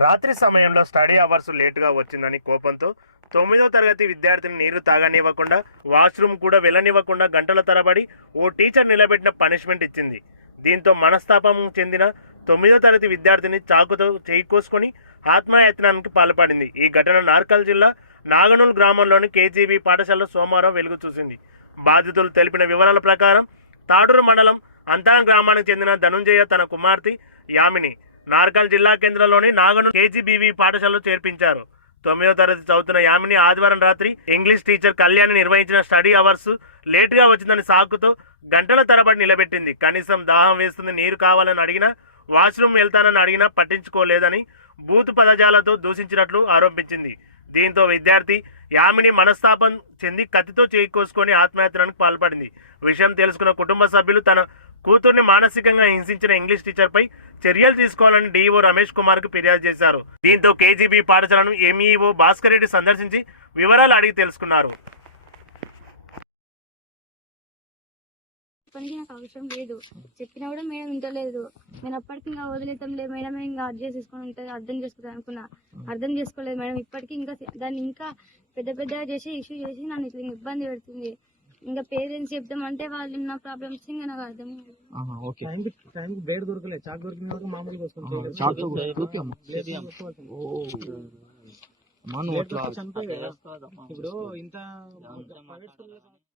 రాత్రి సమయంలో study hours లేటుగా వచ్చిందని కోపంతో తొమ్మిదో తరగతి విద్యార్థిని నీరు తాగనివ్వకుండా వాష్రూమ్ కూడా వెళ్ళనివ్వకుండా గంటల తరబడి ఓ టీచర్ నిలబెట్టిన పనిష్మెంట్ ఇచ్చింది. దీంతో మనస్తాపం చెందిన తొమ్మిదో తరగతి విద్యార్థిని చాకుతో చేయి ఆత్మయత్నానికి పాల్పడింది. ఈ ఘటన నార్కల్ జిల్లా నాగనూల్ గ్రామంలోని కేజీబీ పాఠశాలలో సోమవారం వెలుగు చూసింది. బాధితులు తెలిపిన వివరాల ప్రకారం తాడూరు మండలం అంతా గ్రామానికి చెందిన ధనుంజయ తన కుమార్తె యామిని నార్కల్ జిల్లా కేంద్రంలోని నాగను కేజీబీవీ పాఠశాలలో చేర్పించారు. తొమ్మిదో తరగతి చదువుతున్న యామిని ఆదివారం రాత్రి ఇంగ్లీష్ టీచర్ కళ్యాణి నిర్వహించిన స్టడీ అవర్స్ లేటుగా వచ్చిందని సాకుతో గంటల తరబడి నిలబెట్టింది. కనీసం దాహం వేస్తుంది నీరు కావాలని అడిగినా వాష్రూమ్ వెళ్తానని అడిగినా పట్టించుకోలేదని బూతు పదజాలతో దూషించినట్లు ఆరోపించింది. దీంతో విద్యార్థి యామిని మనస్తాపం చెంది కత్తితో చేయికోసుకొని ఆత్మహత్యలకు పాల్పడింది. విషయం తెలుసుకున్న కుటుంబ సభ్యులు తన కూతుర్ని మానసికంగా హింసించిన ఇంగ్లీష్ టీచర్పై చర్యలు తీసుకోవాలని డీఈఓ రమేష్ కుమార్కు ఫిర్యాదు చేశారు. దీంతో కేజీబీ పాఠశాలను ఎంఈఓ భాస్కర్ రెడ్డి సందర్శించి వివరాలు అడిగి తెలుసుకున్నారు. పనికి నాకు అవసరం లేదు. చెప్పినా కూడా మేడం వింటలేదు. నేను అప్పటికి ఇంకా వదిలేతాంలే మేడం ఇంకా అర్థం చేసుకుని ఉంటుంది అర్థం చేసుకుంటాను అనుకున్నా. అర్థం చేసుకోలేదు మేడం. ఇప్పటికీ ఇంకా దాన్ని ఇంకా పెద్ద పెద్దగా చేసి ఇష్యూ చేసి నన్ను ఇట్లా ఇబ్బంది పెడుతుంది. ఇంకా పేరెంట్స్ చెప్తామంటే వాళ్ళు ఉన్న ప్రాబ్లమ్స్ ఇంకా నాకు అర్థం ఇప్పుడు ఇంత